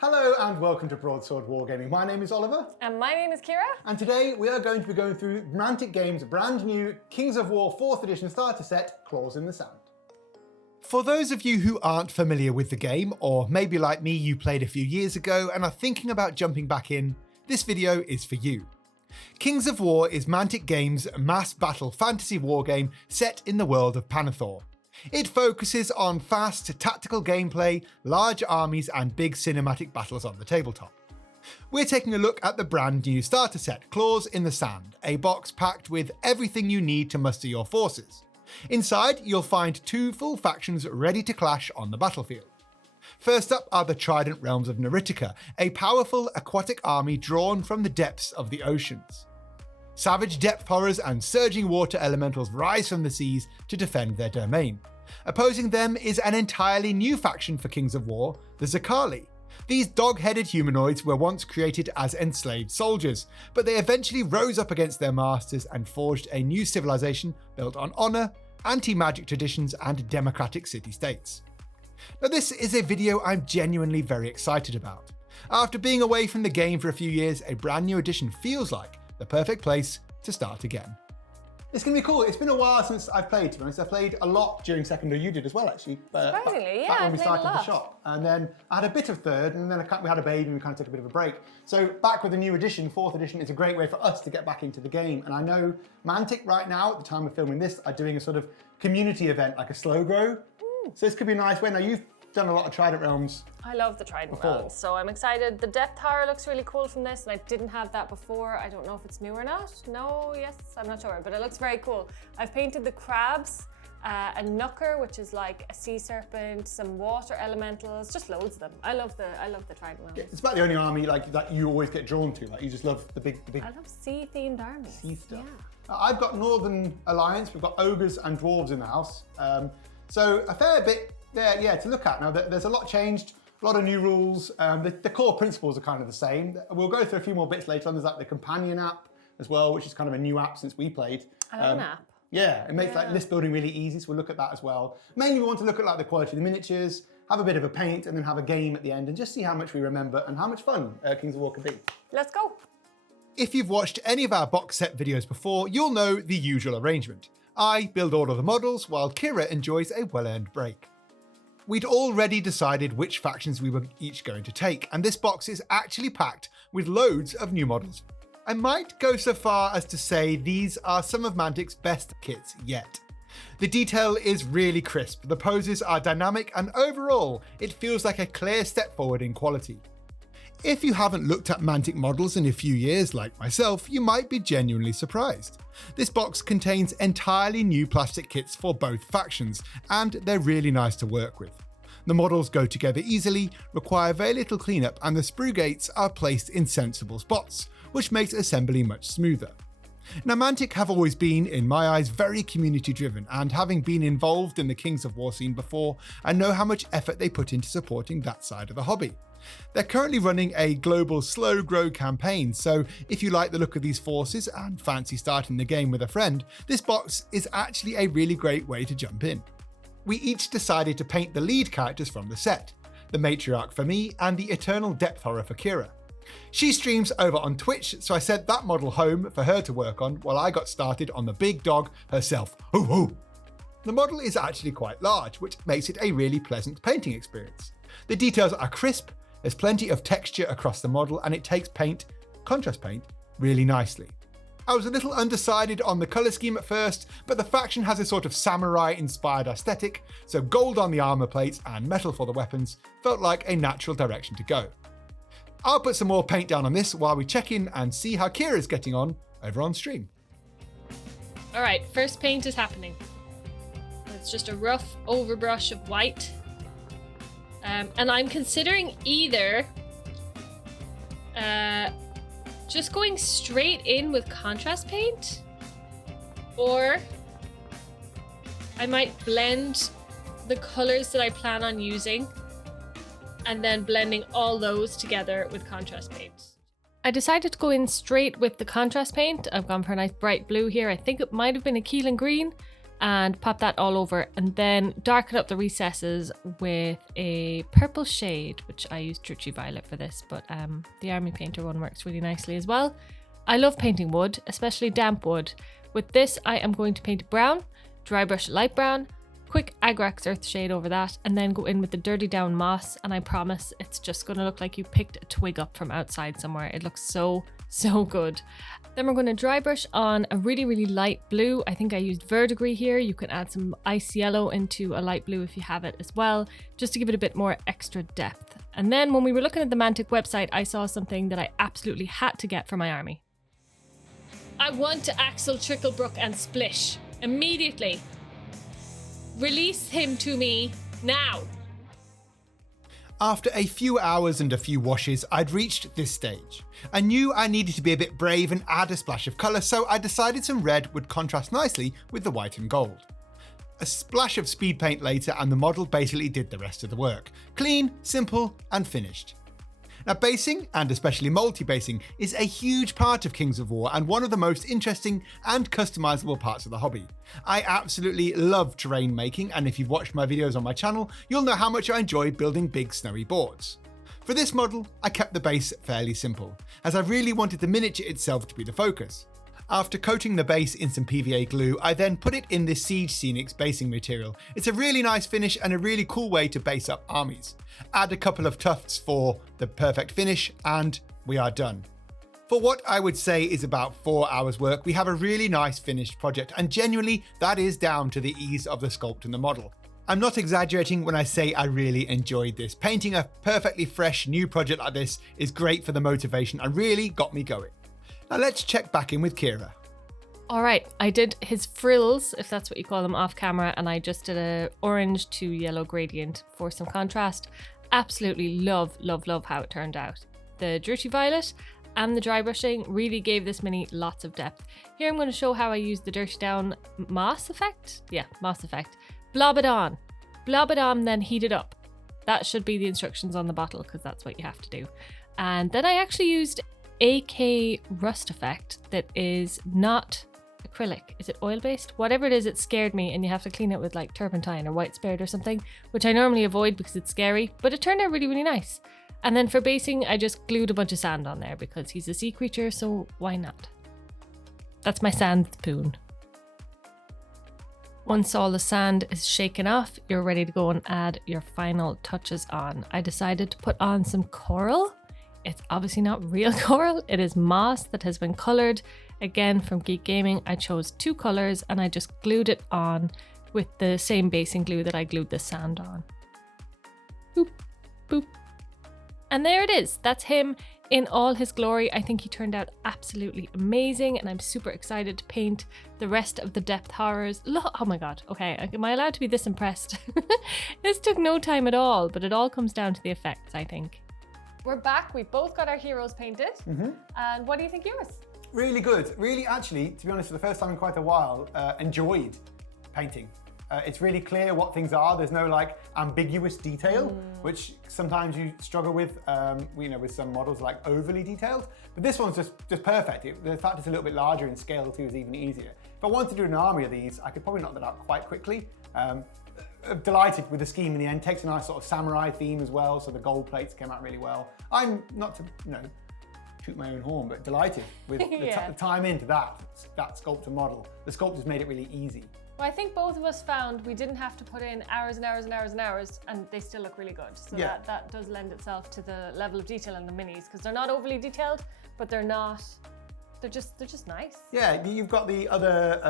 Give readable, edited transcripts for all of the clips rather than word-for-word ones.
Hello and welcome to Broadsword Wargaming. My name is Oliver. And my name is Kira. And today we are going to be going through Mantic Games' brand new Kings of War 4th edition starter set, Claws in the Sand. For those of you who aren't familiar with the game, or maybe like me you played a few years ago and are thinking about jumping back in, this video is for you. Kings of War is Mantic Games' mass battle fantasy wargame set in the world of Panathor. It focuses on fast, tactical gameplay, large armies and big cinematic battles on the tabletop. We're taking a look at the brand new starter set, Claws in the Sand, a box packed with everything you need to muster your forces. Inside, you'll find 2 full factions ready to clash on the battlefield. First up are the Trident Realms of Neritica, a powerful aquatic army drawn from the depths of the oceans. Savage depth horrors and surging water elementals rise from the seas to defend their domain. Opposing them is an entirely new faction for Kings of War, the Xirkaali. These dog-headed humanoids were once created as enslaved soldiers, but they eventually rose up against their masters and forged a new civilization built on honor, anti-magic traditions and democratic city-states. Now this is a video I'm genuinely very excited about. After being away from the game for a few years, a brand new edition feels like the perfect place to start again. It's going to be cool. It's been a while since I've played, to be honest. I played a lot during secondary. You did as well, actually. Surprisingly, yeah, back when I we played started a lot. the shop. And then I had a bit of third, and then we had a baby and we kind of took a bit of a break. So back with the new edition, 4th edition, is a great way for us to get back into the game. And I know Mantic right now, at the time of filming this, are doing a sort of community event, like a slow grow. So this could be a nice way. Now you've done a lot of Trident Realms. I love the Trident Before. Realms, so I'm excited. The depth horror looks really cool from this, and I didn't have that before. I don't know if it's new or not. No, yes, I'm not sure, but it looks very cool. I've painted the crabs, a knucker, which is like a sea serpent, some water elementals, just loads of them. I love the Trident Realms. Yeah, it's about the only army that you always get drawn to. Like you just love the big. I love sea-themed armies. Sea stuff. Yeah. I've got Northern Alliance. We've got ogres and dwarves in the house, so a fair bit there, yeah, to look at. Now there's a lot changed, a lot of new rules. The core principles are kind of the same. We'll go through a few more bits later on. There's like the companion app as well, which is kind of a new app since we played. I love an app. Yeah, it makes like list building really easy, so we'll look at that as well. Mainly we want to look at like the quality of the miniatures, have a bit of a paint, and then have a game at the end, and just see how much we remember and how much fun Kings of War can be. Let's go. If you've watched any of our box set videos before, you'll know the usual arrangement. I build all of the models, while Kira enjoys a well-earned break. We'd already decided which factions we were each going to take, and this box is actually packed with loads of new models. I might go so far as to say these are some of Mantic's best kits yet. The detail is really crisp, the poses are dynamic, and overall, it feels like a clear step forward in quality. If you haven't looked at Mantic models in a few years, like myself, you might be genuinely surprised. This box contains entirely new plastic kits for both factions, and they're really nice to work with. The models go together easily, require very little cleanup, and the sprue gates are placed in sensible spots, which makes assembly much smoother. Now Mantic have always been, in my eyes, very community driven, and having been involved in the Kings of War scene before, I know how much effort they put into supporting that side of the hobby. They're currently running a global slow grow campaign, so if you like the look of these forces and fancy starting the game with a friend, this box is actually a really great way to jump in. We each decided to paint the lead characters from the set, the matriarch for me and the eternal depth horror for Kira. She streams over on Twitch, so I sent that model home for her to work on while I got started on the big dog herself. Hoo hoo! The model is actually quite large, which makes it a really pleasant painting experience. The details are crisp, there's plenty of texture across the model, and it takes paint, contrast paint, really nicely. I was a little undecided on the colour scheme at first, but the faction has a sort of samurai-inspired aesthetic, so gold on the armour plates and metal for the weapons felt like a natural direction to go. I'll put some more paint down on this while we check in and see how Kira's getting on over on stream. All right, first paint is happening. It's just a rough overbrush of white. And I'm considering either just going straight in with contrast paint, or I might blend the colors that I plan on using and then blending all those together with contrast paint. I decided to go in straight with the contrast paint. I've gone for a nice bright blue here. I think it might have been a Keelan green. and pop that all over, and then darken up the recesses with a purple shade, which I used Druchii Violet for this, but the Army Painter one works really nicely as well. I love painting wood, especially damp wood. With this, I am going to paint brown, dry brush light brown, quick Agrax Earth shade over that, and then go in with the Dirty Down Moss, and I promise it's just going to look like you picked a twig up from outside somewhere. It looks so good. Then we're going to dry brush on a really light blue. I think I used verdigris here. You can add some ice yellow into a light blue if you have it as well, just to give it a bit more extra depth. And then when we were looking at the Mantic website, I saw something that I absolutely had to get for my army. I want to Axel Tricklebrook and Splish immediately. Release him to me now. After a few hours and a few washes, I'd reached this stage. I knew I needed to be a bit brave and add a splash of colour, so I decided some red would contrast nicely with the white and gold. A splash of speed paint later and the model basically did the rest of the work. Clean, simple and finished. Now, basing, and especially multi-basing, is a huge part of Kings of War and one of the most interesting and customizable parts of the hobby. I absolutely love terrain making, and if you've watched my videos on my channel, you'll know how much I enjoy building big snowy boards. For this model, I kept the base fairly simple, as I really wanted the miniature itself to be the focus. After coating the base in some PVA glue, I then put it in this Siege Scenics basing material. It's a really nice finish and a really cool way to base up armies. Add a couple of tufts for the perfect finish and we are done. For what I would say is about 4 hours work, we have a really nice finished project, and genuinely that is down to the ease of the sculpt and the model. I'm not exaggerating when I say I really enjoyed this. Painting a perfectly fresh new project like this is great for the motivation and really got me going. Now let's check back in with Kira. All right, I did his frills, if that's what you call them, off camera, and I just did a orange to yellow gradient for some contrast. Absolutely love how it turned out. The Druchii Violet and the dry brushing really gave this mini lots of depth. Here I'm going to show how I used the Dirty Down Moss effect. Yeah, Moss effect. Blob it on, then heat it up. That should be the instructions on the bottle because that's what you have to do. And then I actually used AK Rust effect that is not acrylic. Is it oil-based? Whatever it is, it scared me and you have to clean it with like turpentine or white spirit or something, which I normally avoid because it's scary, but it turned out really nice. And then for basing, I just glued a bunch of sand on there because he's a sea creature, so why not? That's my sand spoon. Once all the sand is shaken off, you're ready to go and add your final touches on. I decided to put on some coral. It's obviously not real coral, it is moss that has been coloured. Again, from Geek Gaming, I chose 2 colours and I just glued it on with the same basing glue that I glued the sand on. Boop, boop. And there it is. That's him in all his glory. I think he turned out absolutely amazing and I'm super excited to paint the rest of the depth horrors. Look, oh my god, okay, am I allowed to be this impressed? This took no time at all, but it all comes down to the effects, I think. We're back. We both got our heroes painted. And what do you think yours? Really good. Really, actually, to be honest, for the first time in quite a while, enjoyed painting. It's really clear what things are. There's no like ambiguous detail, which sometimes you struggle with, with some models like overly detailed. But this one's just perfect. The fact it's a little bit larger in scale too is even easier. If I wanted to do an army of these, I could probably knock that out quite quickly. Delighted with the scheme in the end. Takes a nice sort of samurai theme as well, so the gold plates came out really well. I'm not to toot my own horn, but delighted with the time into that sculpt and model. The sculptors made it really easy. Well, I think both of us found we didn't have to put in hours and hours and hours and hours, and they still look really good. So that does lend itself to the level of detail in the minis, because they're not overly detailed, but they're just nice. Yeah, you've got the other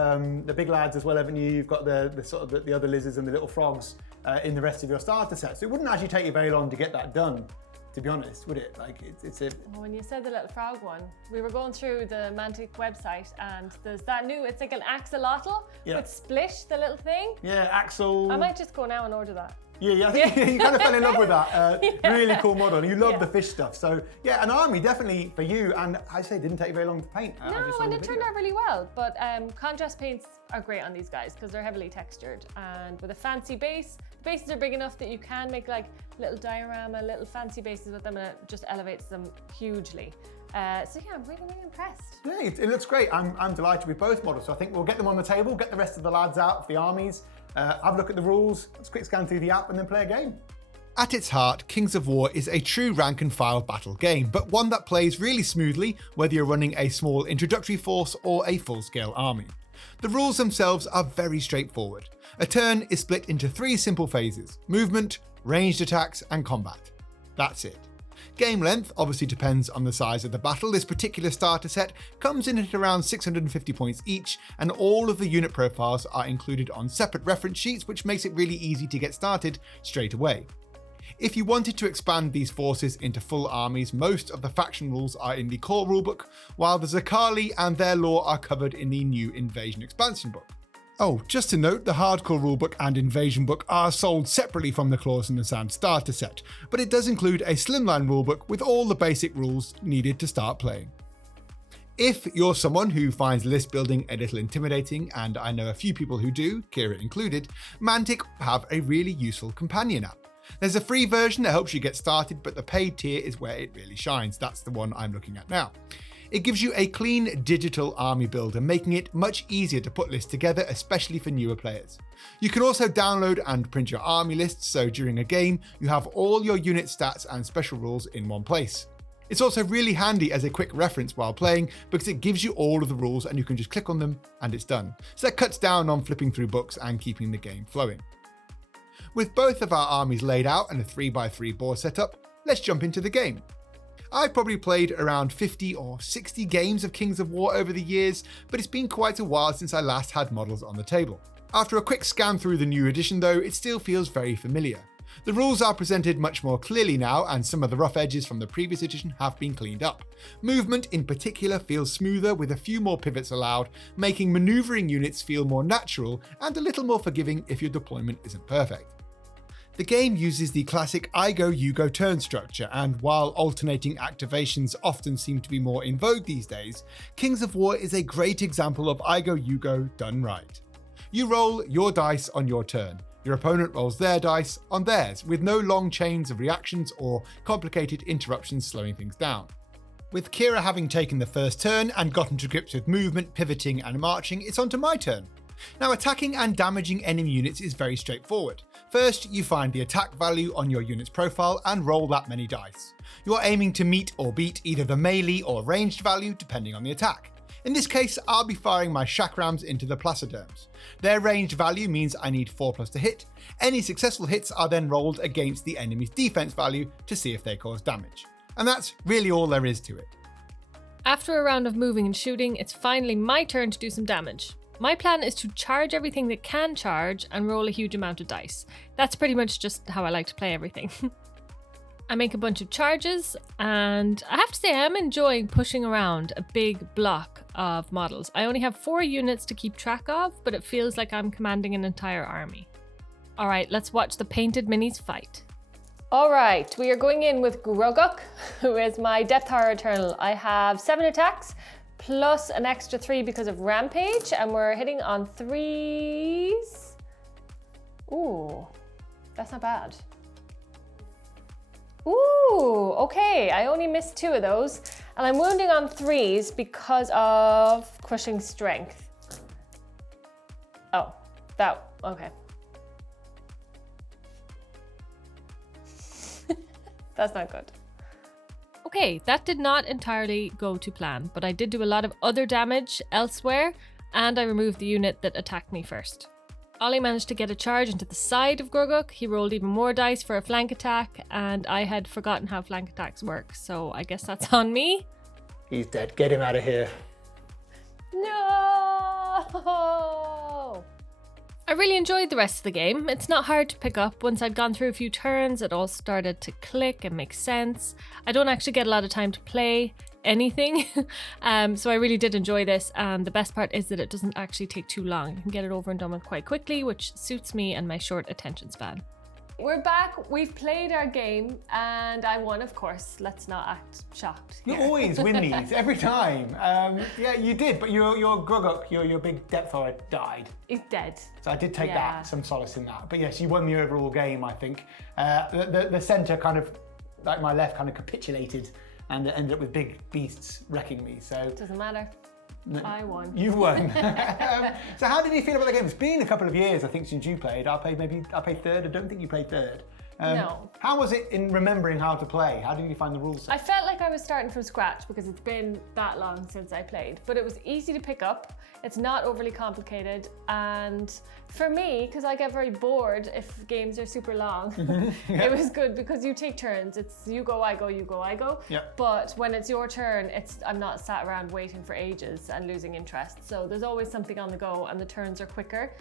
the big lads as well, haven't you? You've got the sort of the other lizards and the little frogs in the rest of your starter set. So it wouldn't actually take you very long to get that done, to be honest, would it? Like it's a. Well, when you said the little frog one, we were going through the Mantic website, and there's that new. It's like an axolotl with Splish, the little thing. Yeah, Axel. I might just go now and order that. Yeah, I think you kind of fell in love with that. Really cool model. You love the fish stuff. So yeah, an army definitely for you. And I say it didn't take very long to paint. No, and it turned out really well. But contrast paints are great on these guys because they're heavily textured. And with a fancy base, The bases are big enough that you can make like little diorama, little fancy bases with them, and it just elevates them hugely. So yeah, I'm really, really impressed. Yeah, it looks great. I'm delighted with both models. So I think we'll get them on the table, get the rest of the lads out of the armies, have a look at the rules, let's quick scan through the app and then play a game. At its heart, Kings of War is a true rank and file battle game, but one that plays really smoothly whether you're running a small introductory force or a full-scale army. The rules themselves are very straightforward. A turn is split into 3 simple phases: movement, ranged attacks, and combat. That's it. Game length obviously depends on the size of the battle. This particular starter set comes in at around 650 points each, and all of the unit profiles are included on separate reference sheets, which makes it really easy to get started straight away. If you wanted to expand these forces into full armies, most of the faction rules are in the core rulebook, while the Xirkaali and their lore are covered in the new Invasion expansion book. Oh, just to note, the hardcore rulebook and invasion book are sold separately from the Claws in the Sand starter set, but it does include a slimline rulebook with all the basic rules needed to start playing. If you're someone who finds list building a little intimidating, and I know a few people who do, Kira included, Mantic have a really useful companion app. There's a free version that helps you get started, but the paid tier is where it really shines. That's the one I'm looking at now. It gives you a clean digital army builder, making it much easier to put lists together, especially for newer players. You can also download and print your army lists, so during a game, you have all your unit stats and special rules in one place. It's also really handy as a quick reference while playing, because it gives you all of the rules and you can just click on them and it's done. So that cuts down on flipping through books and keeping the game flowing. With both of our armies laid out and a 3x3 board setup, let's jump into the game. I've probably played around 50 or 60 games of Kings of War over the years, but it's been quite a while since I last had models on the table. After a quick scan through the new edition though, it still feels very familiar. The rules are presented much more clearly now, and some of the rough edges from the previous edition have been cleaned up. Movement in particular feels smoother with a few more pivots allowed, making manoeuvring units feel more natural and a little more forgiving if your deployment isn't perfect. The game uses the classic I go, you go turn structure, and while alternating activations often seem to be more in vogue these days, Kings of War is a great example of I go, you go done right. You roll your dice on your turn. Your opponent rolls their dice on theirs, with no long chains of reactions or complicated interruptions slowing things down. With Kira having taken the first turn and gotten to grips with movement, pivoting and marching, it's on to my turn. Now, attacking and damaging enemy units is very straightforward. First, you find the attack value on your unit's profile and roll that many dice. You're aiming to meet or beat either the melee or ranged value depending on the attack. In this case, I'll be firing my Shakrams into the Placiderms. Their ranged value means I need 4+ to hit. Any successful hits are then rolled against the enemy's defense value to see if they cause damage. And that's really all there is to it. After a round of moving and shooting, it's finally my turn to do some damage. My plan is to charge everything that can charge and roll a huge amount of dice. That's pretty much just how I like to play everything. I make a bunch of charges, and I have to say I am enjoying pushing around a big block of models. I only have 4 units to keep track of, but it feels like I'm commanding an entire army. Alright, let's watch the painted minis fight. Alright, we are going in with Gruguk, who is my Depth Horror Eternal. I have 7 attacks, plus an extra 3 because of Rampage, and we're hitting on 3s. Ooh, that's not bad. Ooh, okay, I only missed 2 of those, and I'm wounding on 3s because of Crushing Strength. Oh, okay. That's not good. Okay, that did not entirely go to plan, but I did do a lot of other damage elsewhere, and I removed the unit that attacked me first. Ollie managed to get a charge into the side of Gruguk. He rolled even more dice for a flank attack, and I had forgotten how flank attacks work, so I guess that's on me. He's dead. Get him out of here. No! I really enjoyed the rest of the game. It's not hard to pick up. Once I'd gone through a few turns, it all started to click and make sense. I don't actually get a lot of time to play anything, so I really did enjoy this, and the best part is that it doesn't actually take too long. You can get it over and done with quite quickly, which suits me and my short attention span. We're back. We've played our game, and I won, of course. Let's not act shocked. You here. always win these, every time. Yeah, you did, but your Grogok, your big depth thrower, died. He's dead. So I did take Yeah. some solace in that. But yes, you won the overall game, I think. The centre kind of, like my left, kind of capitulated and it ended up with big beasts wrecking me. So Doesn't matter. I won. you won. So how did you feel about the game? It's been a couple of years, I think, since you played. I played third. I don't think you played third. No. How was it in remembering how to play? How did you find the rules? I felt like I was starting from scratch because it's been that long since I played, but it was easy to pick up. It's not overly complicated, and for me, because I get very bored if games are super long, it was good because you take turns. It's you go, I go, you go, I go. Yep. But when it's your turn, I'm not sat around waiting for ages and losing interest. So there's always something on the go, and the turns are quicker,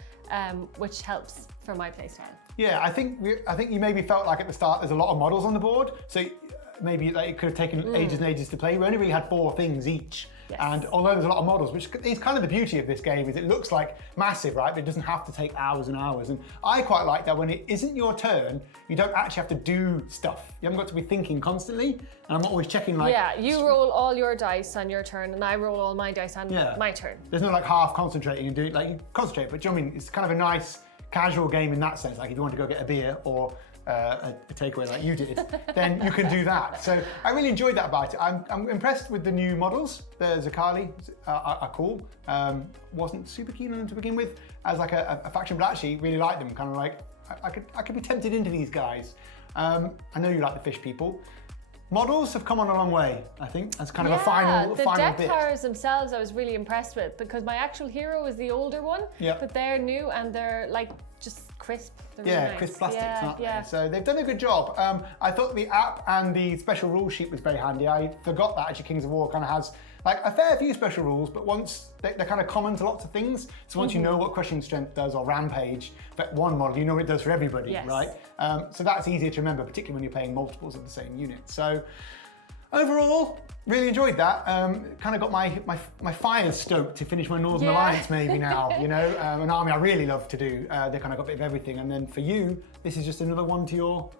which helps for my playstyle. Yeah, I think you maybe felt like at the start there's a lot of models on the board, so maybe like it could have taken ages and ages to play. We only really had 4 things each, Yes. and although there's a lot of models, which is kind of the beauty of this game, is it looks like massive, right? But it doesn't have to take hours and hours. And I quite like that when it isn't your turn, you don't actually have to do stuff. You haven't got to be thinking constantly, and I'm not always checking like. Yeah, you roll all your dice on your turn, and I roll all my dice on Yeah. my turn. There's no like half concentrating and doing like you concentrate, but do you know what I mean? It's kind of a nice casual game in that sense. Like if you want to go get a beer or a takeaway like you did, then you can do that. So I really enjoyed that about it. I'm impressed with the new models. The Xirkaali are cool. Wasn't super keen on them to begin with as like a faction, but actually really like them. Kind of like I could be tempted into these guys. I know you like the fish people. Models have come on a long way, I think, as kind of a final the bit. Death Towers themselves I was really impressed with because my actual hero is the older one, Yeah. but they're new and they're like just crisp. They're really Yeah, nice. crisp plastics, aren't yeah. they? So they've done a good job. I thought the app and the special rule sheet was very handy. I forgot that actually Kings of War kind of has like a fair few special rules, but once they're kind of common to lots of things. So once you know what Crushing Strength does or Rampage, but one model, you know what it does for everybody, Yes. right? So that's easier to remember, particularly when you're playing multiples of the same unit. So overall, really enjoyed that. Kind of got my fires stoked to finish my Northern Yeah. Alliance maybe now, you know, an army I really love to do. They kind of got a bit of everything. And then for you, this is just another one to your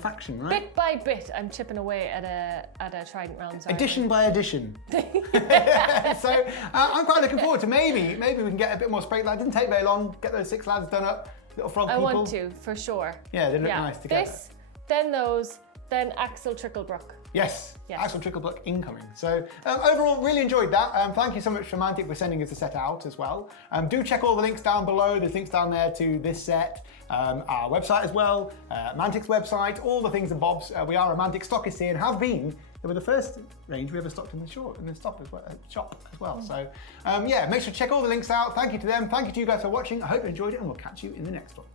faction, right? Bit by bit, I'm chipping away at a Trident Realms. Edition by edition. So I'm quite looking forward to maybe we can get a bit more spray. That didn't take very long. Get those 6 lads done up. Little frog I people. want to, for sure. Yeah, they look nice together. This, then those, then Axel Tricklebrook. Yes, Yes. Axel Tricklebrook incoming. So overall, really enjoyed that. Thank you so much for Mantic for sending us the set out as well. Do check all the links down below. There's links down there to this set, our website as well, Mantic's website, all the things and bobs. We are a Mantic stockist here and have been. They were the first range we ever stocked in the shop as well. So yeah, make sure to check all the links out. Thank you to them. Thank you to you guys for watching. I hope you enjoyed it and we'll catch you in the next one.